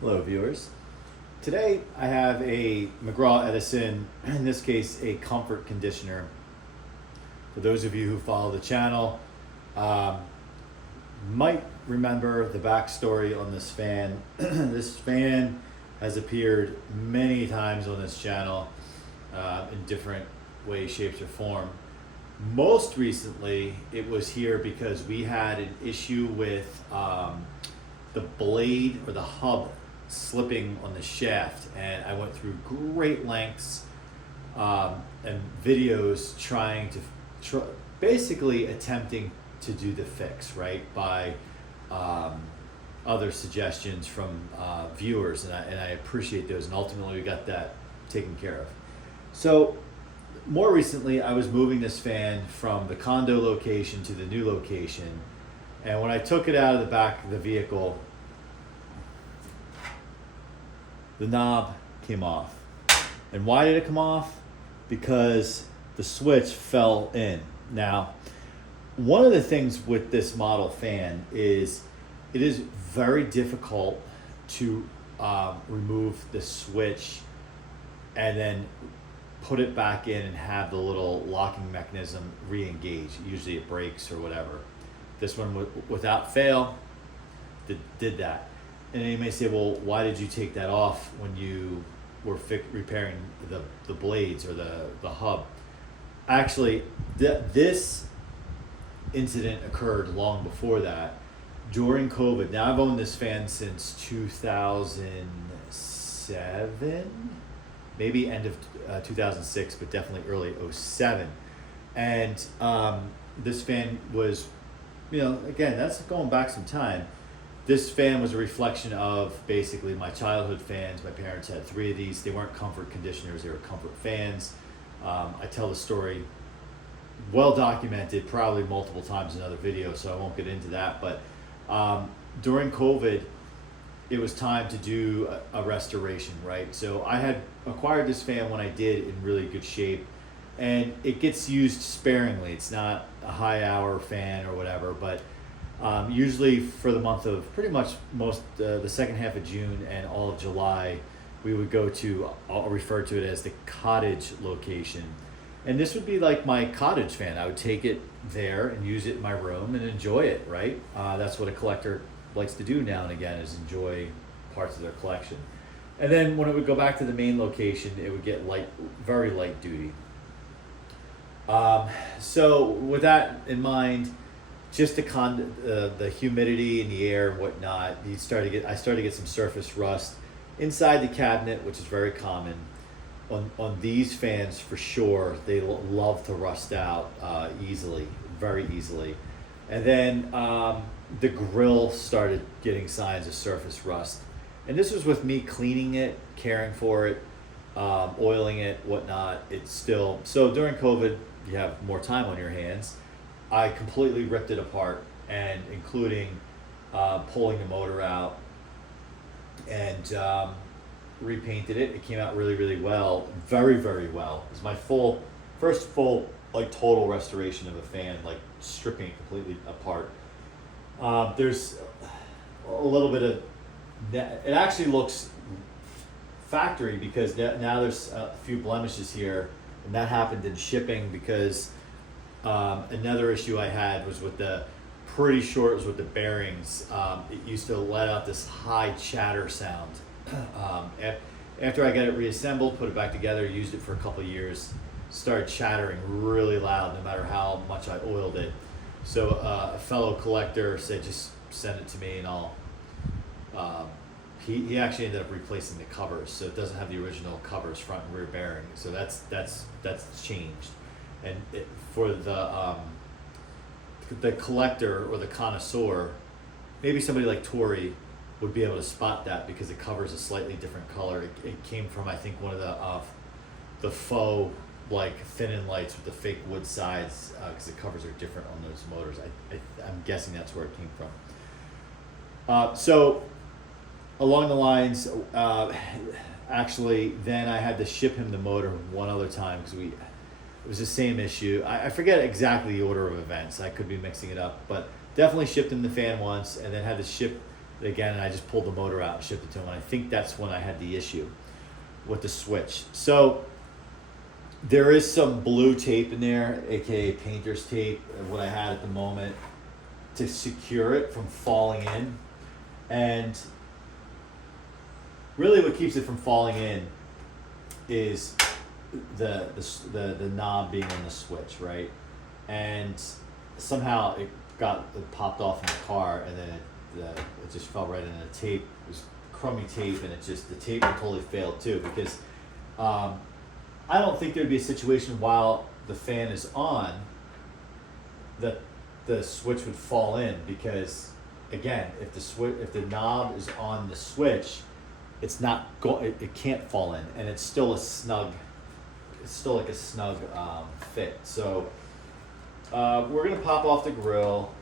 Hello viewers. Today I have a McGraw Edison, in this case a comfort conditioner. For those of you who follow the channel, might remember the backstory on this fan. This fan has appeared many times on this channel in different ways, shapes, or form. Most recently it was here because we had an issue with the blade or the hub slipping on the shaft, and I went through great lengths and videos trying to basically attempting to do the fix right by other suggestions from viewers, and I appreciate those, and ultimately we got that taken care of. So more recently I was moving this fan from the condo location to the new location, and when I took it out of the back of the vehicle, the knob came off. And why did it come off? Because the switch fell in. Now, one of the things with this model fan is it is very difficult to remove the switch and then put it back in and have the little locking mechanism re-engage. Usually it breaks or whatever. This one, without fail, did that. And you may say, well, why did you take that off when you were repairing the blades or the hub? Actually, this incident occurred long before that, during COVID. Now, I've owned this fan since 2007, maybe end of 2006, but definitely early 07. And this fan was, again, that's going back some time. This fan was a reflection of basically my childhood fans. My parents had 3 of these. They weren't comfort conditioners, they were comfort fans. I tell the story well documented, probably multiple times in other videos, so I won't get into that. But during COVID, it was time to do a restoration, right? So I had acquired this fan when I did in really good shape, and it gets used sparingly. It's not a high hour fan or whatever, but usually for the month of pretty much the second half of June and all of July, we would go to, I'll refer to it as the cottage location. And this would be like my cottage fan. I would take it there and use it in my room and enjoy it, right? That's what a collector likes to do now and again, is enjoy parts of their collection. And then when it would go back to the main location, it would get very light duty. So with that in mind, just the humidity in the air and whatnot, I started to get some surface rust inside the cabinet, which is very common on these fans for sure. They love to rust out easily, very easily. And then the grill started getting signs of surface rust, and this was with me cleaning it, caring for it, oiling it, whatnot. It's still, so during COVID, you have more time on your hands. I completely ripped it apart, and including pulling the motor out and repainted it. It came out really, really well, very, very well. It was my first full total restoration of a fan, stripping it completely apart. There's a little bit of, it actually looks factory because now there's a few blemishes here, and that happened in shipping because another issue I had was with the bearings. It used to let out this high chatter sound. After I got it reassembled, put it back together, used it for a couple of years, started chattering really loud no matter how much I oiled it. So a fellow collector said, just send it to me and I'll, he actually ended up replacing the covers, so it doesn't have the original covers, front and rear bearing. So that's changed. And for the collector or the connoisseur, maybe somebody like Tori would be able to spot that because the cover is a slightly different color. It came from, I think, one of the faux thin-in lights with the fake wood sides, because the covers are different on those motors. I'm guessing that's where it came from. So along the lines, actually, then I had to ship him the motor one other time because it was the same issue. I forget exactly the order of events. I could be mixing it up, but definitely shipped him the fan once, and then had to ship again, and I just pulled the motor out and shipped it to him. And I think that's when I had the issue with the switch. So there is some blue tape in there, aka painter's tape, what I had at the moment, to secure it from falling in. And really what keeps it from falling in is the knob being on the switch, right? And somehow it popped off in the car, and then it just fell right into the tape. It was crummy tape, and the tape totally failed too, because I don't think there'd be a situation while the fan is on that the switch would fall in, because again, if the knob is on the switch, it's not it can't fall in, and it's still like a snug fit. So we're gonna pop off the grill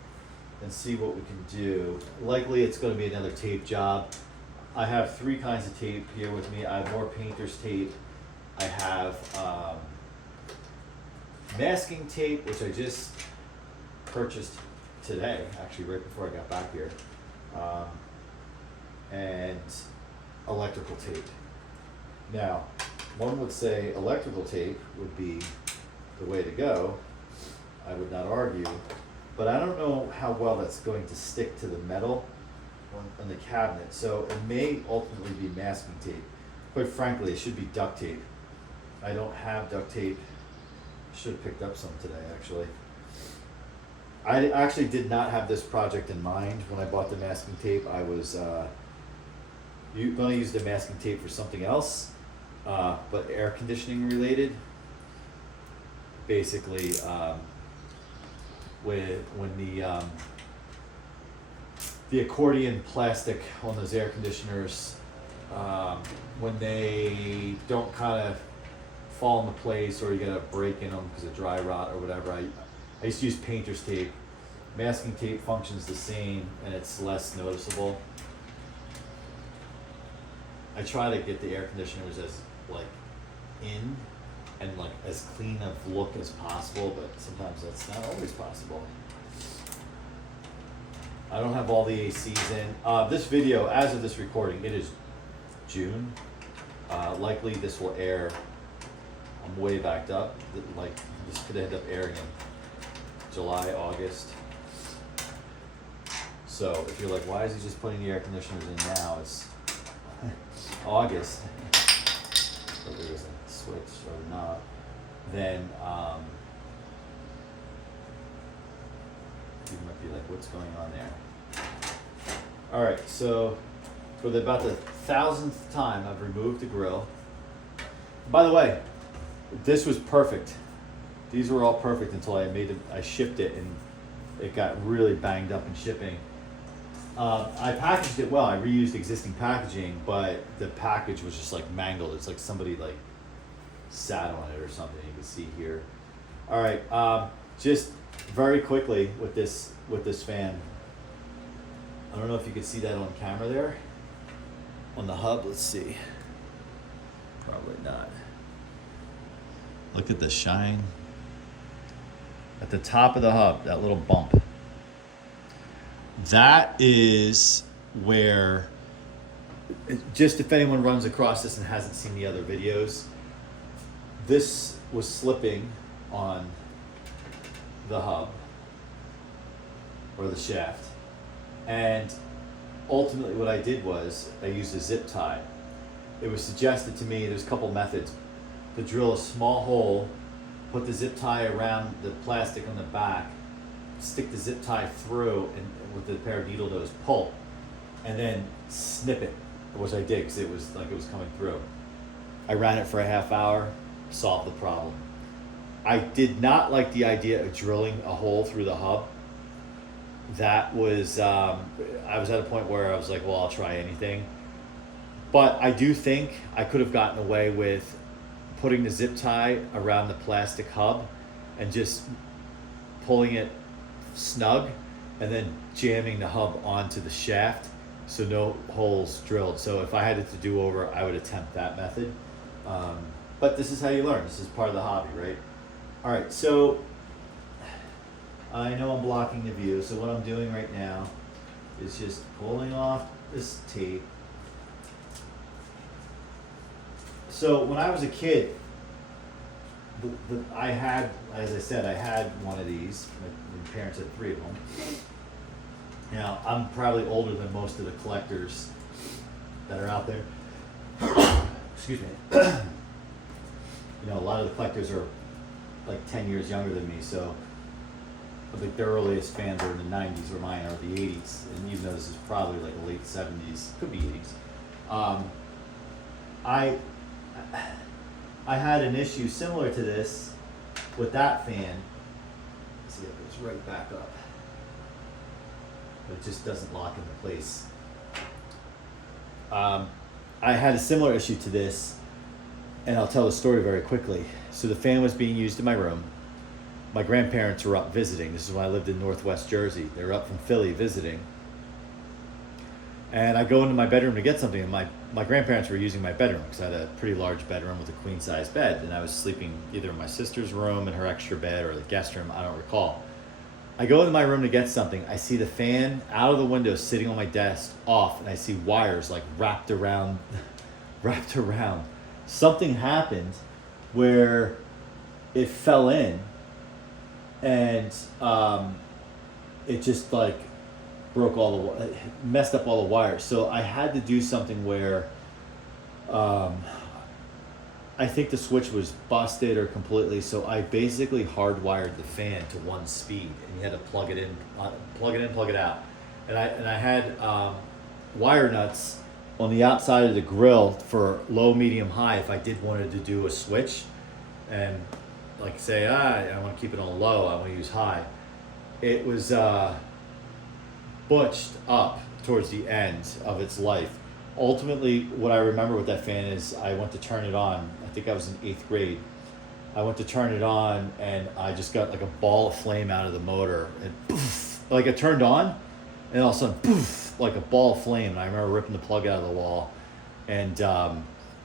and see what we can do. Likely it's gonna be another tape job. I have 3 kinds of tape here with me. I have more painter's tape. I have masking tape, which I just purchased today, actually right before I got back here, and electrical tape. Now, one would say electrical tape would be the way to go. I would not argue, but I don't know how well that's going to stick to the metal on the cabinet, so it may ultimately be masking tape. Quite frankly, it should be duct tape. I don't have duct tape. Should have picked up some today, actually. I actually did not have this project in mind when I bought the masking tape. I was going to use the masking tape for something else, but air conditioning related. Basically, when the accordion plastic on those air conditioners, when they don't kind of fall into place, or you get a break in them because of dry rot or whatever, I used to use painter's tape. Masking tape functions the same, and it's less noticeable. I try to get the air conditioners as in and as clean of look as possible, but sometimes that's not always possible. I don't have all the ACs in. This video, as of this recording, it is June. Likely this will air. I'm way backed up. This could end up airing in July, August. So if you're like, why is he just putting the air conditioners in now? It's August. So there is a switch or not. Then you might be like, what's going on there? All right, so for about the 1000th time, I've removed the grill. By the way, this was perfect. These were all perfect until I shipped it, and it got really banged up in shipping. I packaged it well. I reused existing packaging, but the package was just mangled. It's like somebody sat on it or something. You can see here. All right, just very quickly with this fan. I don't know if you can see that on camera there. On the hub, let's see. Probably not. Look at the shine. At the top of the hub, that little bump. That is where, just if anyone runs across this and hasn't seen the other videos, this was slipping on the hub or the shaft. And ultimately what I did was I used a zip tie. It was suggested to me, there's a couple methods, to drill a small hole, put the zip tie around the plastic on the back, stick the zip tie through, and with a pair of needle nose, pull, and then snip it, which I did because it was coming through. I ran it for a half hour, solved the problem. I did not like the idea of drilling a hole through the hub. That was, I was at a point where I was like, well, I'll try anything. But I do think I could have gotten away with putting the zip tie around the plastic hub and just pulling it snug, and then jamming the hub onto the shaft so no holes drilled. So if I had it to do over, I would attempt that method. But this is how you learn. This is part of the hobby, right? All right, so I know I'm blocking the view, so what I'm doing right now is just pulling off this tape. So when I was a kid, I had, as I said, I had one of these. My parents had 3 of them. Now, I'm probably older than most of the collectors that are out there. Excuse me. You know, a lot of the collectors are like 10 years younger than me, so I think their earliest fans are in the 90s, or mine are the 80s, and even though this is probably like the late 70s, could be 80s. I had an issue similar to this with that fan. Let's see, it goes right back up, but it just doesn't lock into place. I had a similar issue to this, and I'll tell the story very quickly. So the fan was being used in my room. My grandparents were up visiting. This is when I lived in Northwest Jersey. They were up from Philly visiting. And I go into my bedroom to get something, and my grandparents were using my bedroom because I had a pretty large bedroom with a queen-size bed, and I was sleeping either in my sister's room in her extra bed or the guest room, I don't recall. I go into my room to get something. I see the fan out of the window sitting on my desk off, and I see wires like wrapped around. Something happened where it fell in, and it just like broke messed up all the wires. So I had to do something where I think the switch was busted or completely, so I basically hardwired the fan to one speed, and you had to plug it in, plug it out. And I had wire nuts on the outside of the grill for low, medium, high if I did wanted to do a switch, and like say, I want to keep it on low, I want to use high. It was butched up towards the end of its life. Ultimately, what I remember with that fan is I went to turn it on. I think I was in 8th grade. I went to turn it on, and I just got like a ball of flame out of the motor, and poof, like it turned on, and all of a sudden, poof, like a ball of flame. And I remember ripping the plug out of the wall, and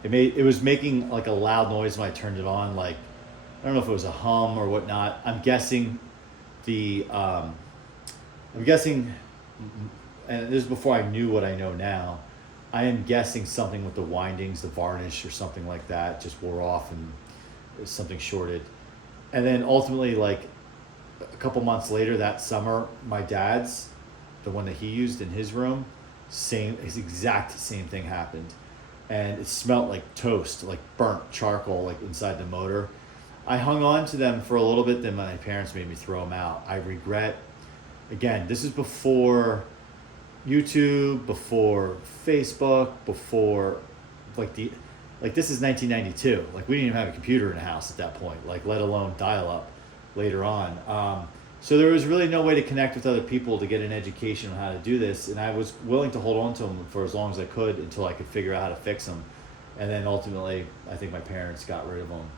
it was making like a loud noise when I turned it on. Like, I don't know if it was a hum or whatnot. I'm guessing, and this is before I knew what I know now. I am guessing something with the windings, the varnish or something like that just wore off, and something shorted. And then ultimately, like a couple months later that summer, my dad's, the one that he used in his room, exact same thing happened. And it smelled like toast, like burnt charcoal, like inside the motor. I hung on to them for a little bit, then my parents made me throw them out. I regret, again, this is before YouTube, before Facebook, before this is 1992. Like, we didn't even have a computer in the house at that point, like let alone dial up later on. So there was really no way to connect with other people to get an education on how to do this, and I was willing to hold on to them for as long as I could until I could figure out how to fix them. And then ultimately, I think my parents got rid of them.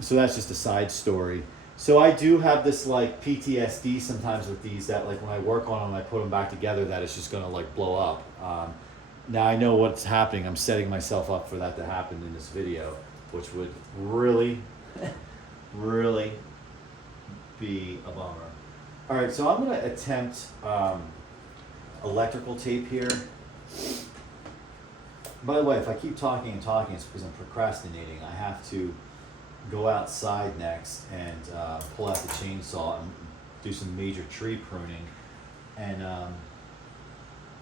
So that's just a side story. So I do have this like PTSD sometimes with these, that like when I work on them, I put them back together, that it's just gonna like blow up. Now I know what's happening. I'm setting myself up for that to happen in this video, which would really, really be a bummer. All right, so I'm gonna attempt electrical tape here. By the way, if I keep talking and talking, it's because I'm procrastinating. I have to go outside next and pull out the chainsaw and do some major tree pruning. And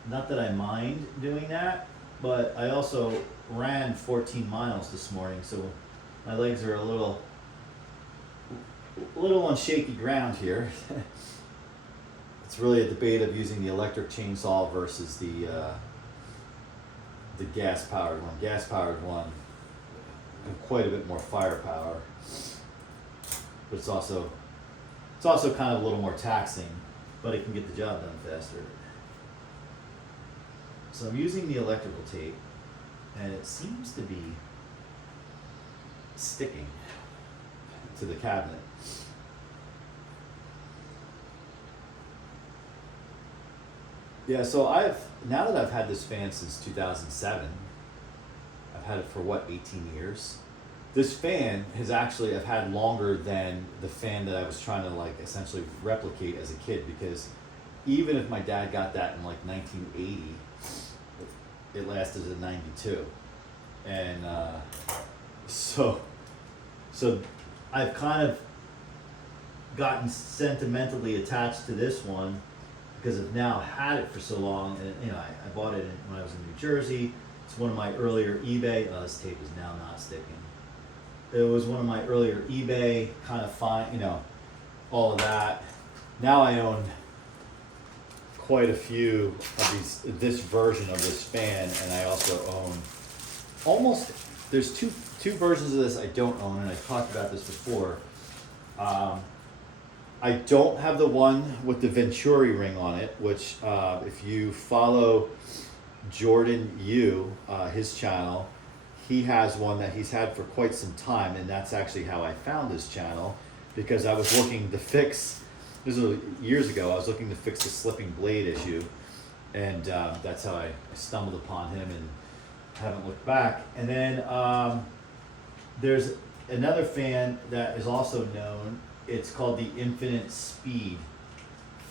not that I mind doing that, but I also ran 14 miles this morning, so my legs are a little on shaky ground here. It's really a debate of using the electric chainsaw versus the gas-powered one. Gas-powered one, quite a bit more firepower, but it's also kind of a little more taxing, but it can get the job done faster. So I'm using the electrical tape, and it seems to be sticking to the cabinet. Yeah, so now that I've had this fan since 2007, I've had it for 18 years. This fan I've had longer than the fan that I was trying to like essentially replicate as a kid, because even if my dad got that in like 1980, it lasted to 92. And so I've kind of gotten sentimentally attached to this one because I've now had it for so long. And you know, I bought it when I was in New Jersey. It's one of my earlier eBay. Oh, this tape is now not sticking. It was one of my earlier eBay kind of fine, you know, all of that. Now I own quite a few of this version of this fan, and I also own there's two versions of this I don't own, and I talked about this before. I don't have the one with the Venturi ring on it, which if you follow Jordan Yu, his channel, he has one that he's had for quite some time, and that's actually how I found his channel, because I was looking to fix, this was years ago, I was looking to fix the slipping blade issue, and that's how I stumbled upon him and haven't looked back. And then there's another fan that is also known. It's called the Infinite Speed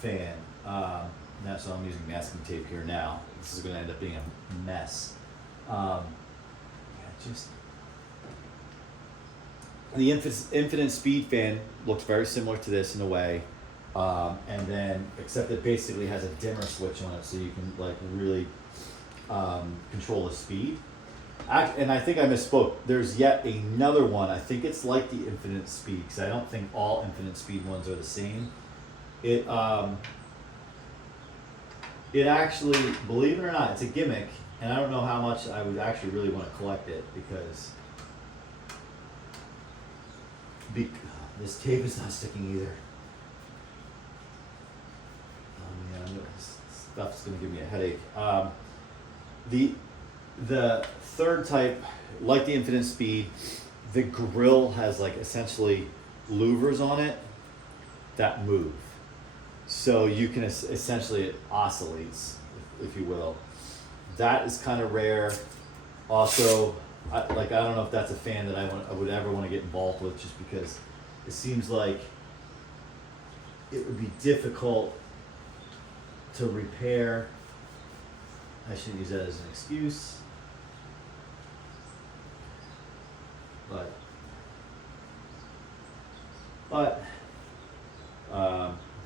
fan. That's why I'm using masking tape here now. This is going to end up being a mess. The Infinite Speed fan looks very similar to this in a way, and then except it basically has a dimmer switch on it, so you can like really control the speed. And I think I misspoke. There's yet another one. I think it's like the Infinite Speed, because I don't think all Infinite Speed ones are the same. It actually, believe it or not, it's a gimmick, and I don't know how much I would actually really want to collect it, because this tape is not sticking either. Oh man, this stuff's going to give me a headache. The third type, like the Infinite Speed, the grill has like essentially louvers on it that move. So you can essentially, it oscillates, if you will. That is kind of rare. Also, I don't know if that's a fan that I would ever want to get involved with, just because it seems like it would be difficult to repair. I shouldn't use that as an excuse. But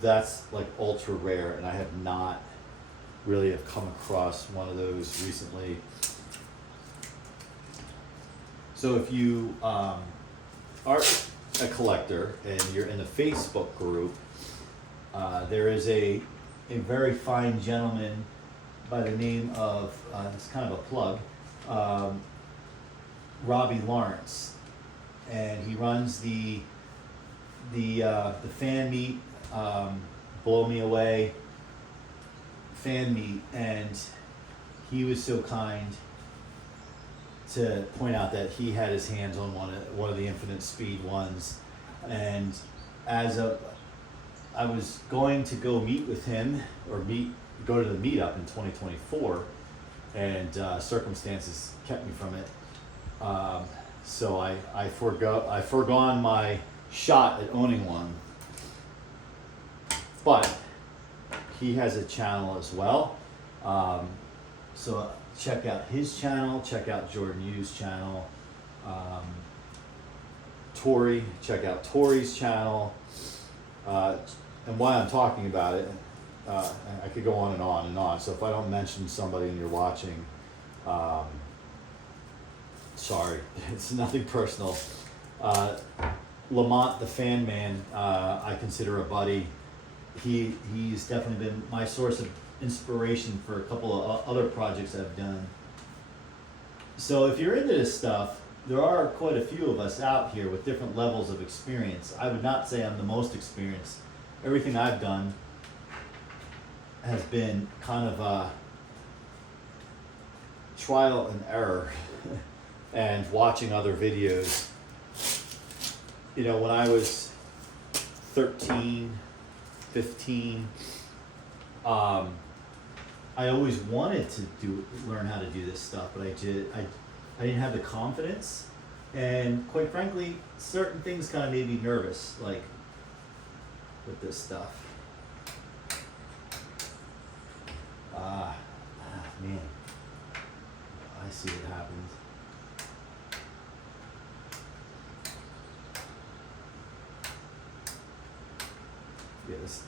that's like ultra rare, and I have not really have come across one of those recently. So if you are a collector and you're in the Facebook group, there is a very fine gentleman by the name of, it's kind of a plug, Robbie Lawrence, and he runs the fan meet, Blow Me Away fan meet, and he was so kind to point out that he had his hands on one of the Infinite Speed ones, and I was going to go meet with him go to the meetup in 2024, and circumstances kept me from it. So I forgone my shot at owning one. But he has a channel as well. So check out his channel, check out Jordan Yu's channel. Check out Tori's channel. And while I'm talking about it, I could go on and on and on. So if I don't mention somebody and you're watching, sorry, it's nothing personal. Lamont the Fan Man, I consider a buddy. He's definitely been my source of inspiration for a couple of other projects I've done. So if you're into this stuff, there are quite a few of us out here with different levels of experience. I would not say I'm the most experienced. Everything I've done has been kind of a trial and error and watching other videos. You know, when I was 13, 15, I always wanted to learn how to do this stuff, but I didn't have the confidence, and quite frankly, certain things kind of made me nervous, like with this stuff. Man, I see what happens. Yeah, this.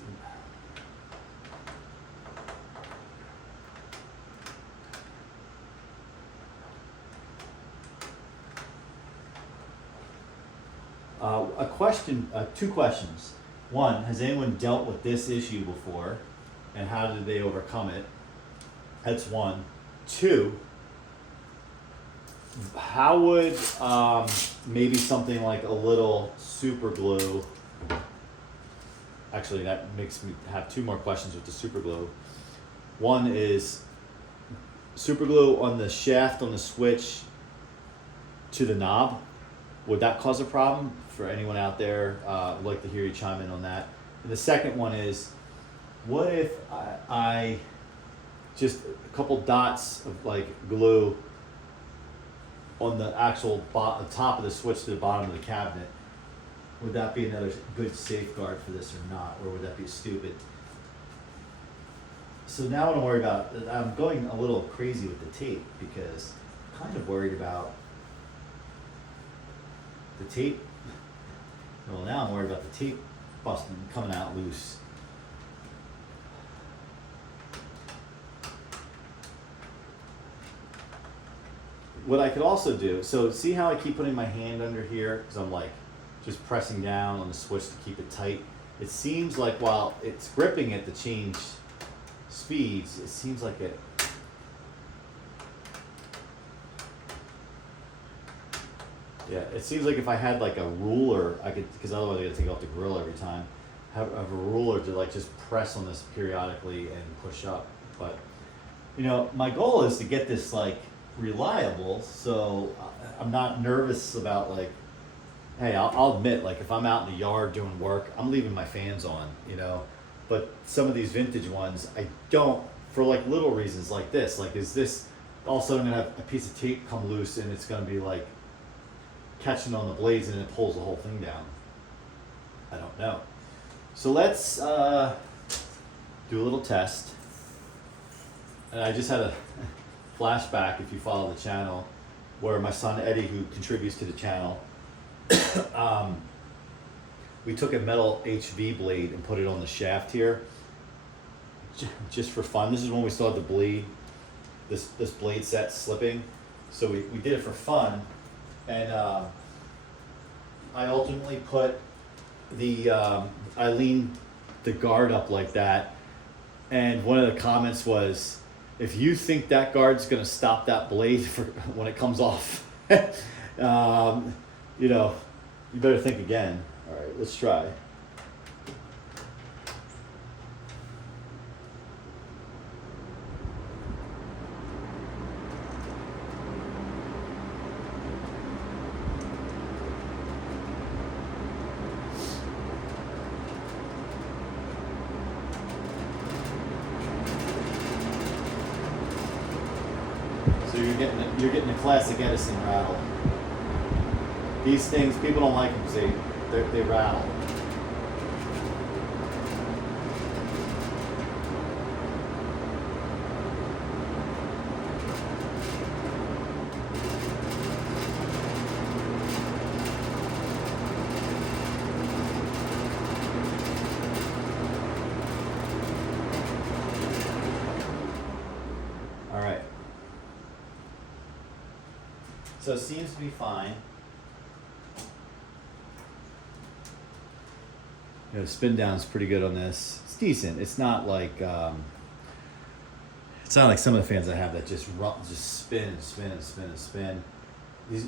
A question, two questions. One, has anyone dealt with this issue before, and how did they overcome it? That's one. Two, how would maybe something like a little super glue, actually that makes me have two more questions with the super glue. One is super glue on the shaft on the switch to the knob. Would that cause a problem for anyone out there? I'd like to hear you chime in on that. And the second one is, what if I just a couple dots of like glue on the actual top of the switch to the bottom of the cabinet? Would that be another good safeguard for this or not? Or would that be stupid? So now what I'm worried about, I'm going a little crazy with the tape because I'm kind of worried about the tape. Well, now I'm worried about the tape busting, coming out loose. What I could also do, so see how I keep putting my hand under here, because I'm like just pressing down on the switch to keep it tight. It seems like while it's gripping it to change speeds, it seems like it. Yeah, it seems like if I had like a ruler, I could, because otherwise I gotta take off the grill every time, have a ruler to like just press on this periodically and push up. But, you know, my goal is to get this like reliable, so I'm not nervous about like, hey, I'll admit, like if I'm out in the yard doing work, I'm leaving my fans on, you know, but some of these vintage ones, I don't, for like little reasons like this, like is this, all of a sudden I'm gonna have a piece of tape come loose and it's gonna be like catching on the blades and it pulls the whole thing down. I don't know. So let's do a little test. And I just had a flashback, if you follow the channel, where my son Eddie, who contributes to the channel, we took a metal HV blade and put it on the shaft here, just for fun. This is when we still had the blade, this blade set slipping. So we did it for fun, and I ultimately put the, I leaned the guard up like that, and one of the comments was, if you think that guard's gonna stop that blade for when it comes off, you know, you better think again. All right, let's try. So you're getting a classic Edison rattle. These things, people don't like them because they rattle. All right. So it seems to be fine. You know, the spin down's pretty good on this. It's decent. It's not like some of the fans I have that just spin and spin and spin and spin.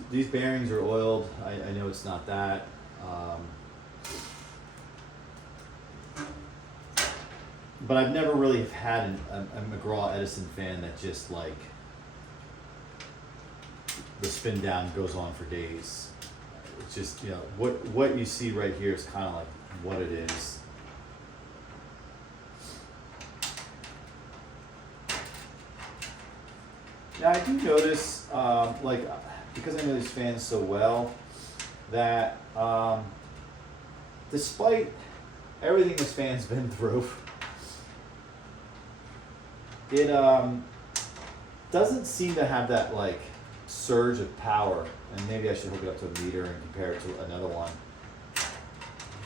These bearings are oiled. I know it's not that. But I've never really had a McGraw Edison fan that just like the spin down goes on for days. It's just, you know, what you see right here is kind of like what it is. Now I do notice, like, because I know these fans so well, that despite everything this fan's been through, it doesn't seem to have that like surge of power, and maybe I should hook it up to a meter and compare it to another one.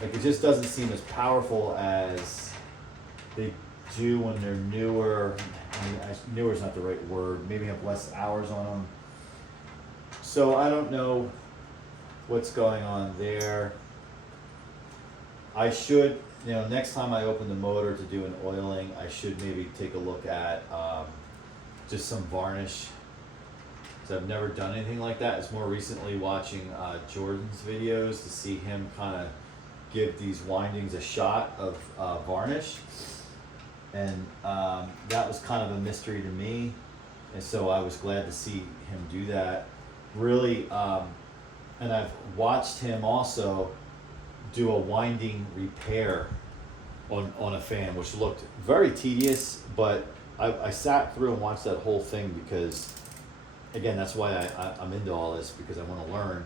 Like it just doesn't seem as powerful as they do when they're newer. I mean, newer is not the right word. Maybe have less hours on them. So I don't know what's going on there. I should, next time I open the motor to do an oiling, I should maybe take a look at just some varnish. Because I've never done anything like that. It's more recently watching Jordan's videos to see him kind of give these windings a shot of varnish. And that was kind of a mystery to me. And so I was glad to see him do that. Really, and I've watched him also do a winding repair on a fan, which looked very tedious, but I sat through and watched that whole thing because, again, that's why I'm into all this, because I want to learn.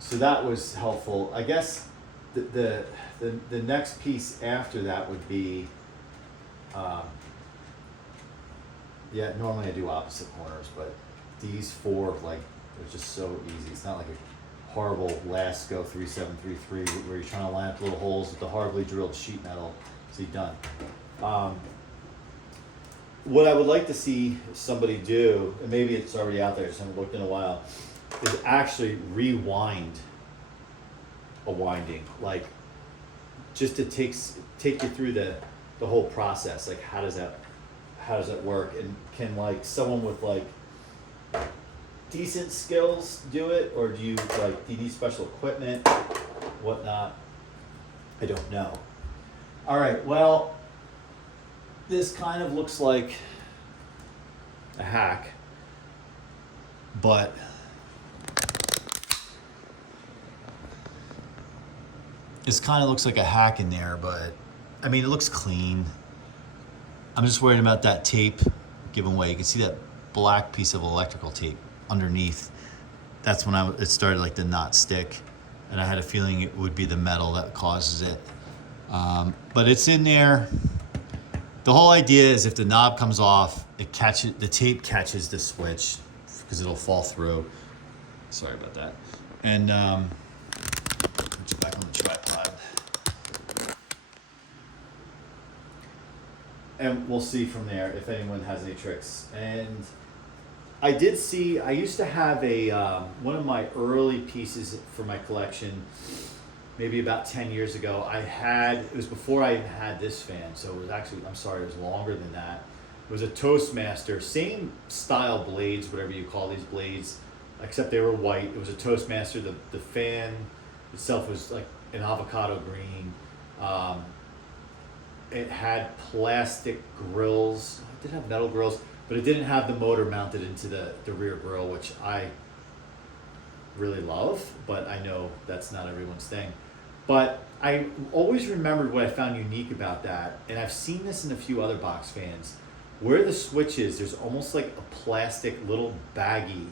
So that was helpful. I guess the next piece after that would be, normally I do opposite corners, but these four, like, they're just so easy. It's not like a horrible Lasco 3733 where you're trying to line up little holes with the horribly drilled sheet metal. See, done. What I would like to see somebody do, and maybe it's already out there, just haven't looked in a while, is actually rewind a winding. Like, just to take you through the whole process. Like, how does that work? And can, like, someone with, like, decent skills do it, or do you need special equipment, whatnot? I don't know. All right, well, this kind of looks like a hack, but this kind of looks like a hack in there, but I mean, it looks clean. I'm just worried about that tape giving way. You can see that black piece of electrical tape underneath. That's when it started like to not stick, and I had a feeling it would be the metal that causes it. But it's in there. The whole idea is if the knob comes off, the tape catches the switch because it'll fall through. Sorry about that. And put you back on the tripod. And we'll see from there if anyone has any tricks. And I used to have one of my early pieces for my collection, maybe about 10 years ago. It was before I even had this fan, so it was actually, it was longer than that. It was a Toastmaster, same style blades, whatever you call these blades, except they were white. It was a Toastmaster. The fan itself was like an avocado green. It had plastic grills. It did have metal grills, but it didn't have the motor mounted into the rear grill, which I really love, but I know that's not everyone's thing. But I always remembered what I found unique about that, and I've seen this in a few other box fans, where the switch is, there's almost like a plastic little baggie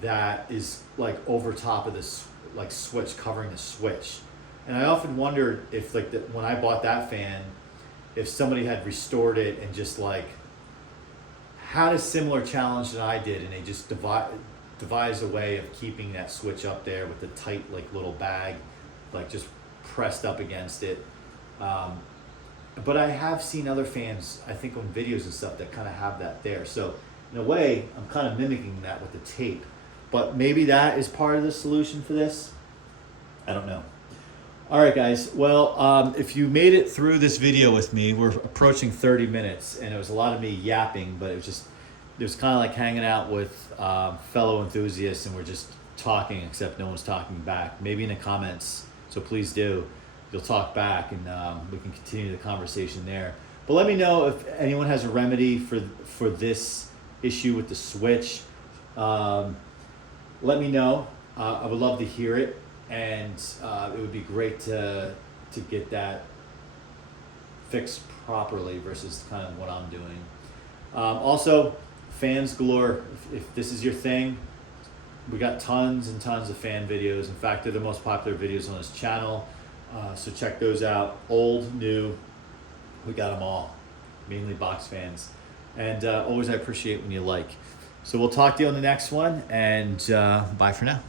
that is like over top of this like switch, covering the switch. And I often wondered if when I bought that fan, if somebody had restored it and just like had a similar challenge that I did, and they just devised a way of keeping that switch up there with the tight like little bag, like just pressed up against it. But I have seen other fans, I think on videos and stuff, that kind of have that there. So in a way, I'm kind of mimicking that with the tape. But maybe that is part of the solution for this. I don't know. All right, guys. Well, if you made it through this video with me, we're approaching 30 minutes, and it was a lot of me yapping, but it was kind of like hanging out with fellow enthusiasts, and we're just talking, except no one's talking back. Maybe in the comments, so please do. You'll talk back, and we can continue the conversation there. But let me know if anyone has a remedy for this issue with the switch. Let me know. I would love to hear it. And it would be great to get that fixed properly versus kind of what I'm doing. Also, fans galore. If this is your thing, we got tons and tons of fan videos. In fact, they're the most popular videos on this channel. So check those out. Old, new, we got them all. Mainly box fans. And always I appreciate when you like. So we'll talk to you on the next one, and bye for now.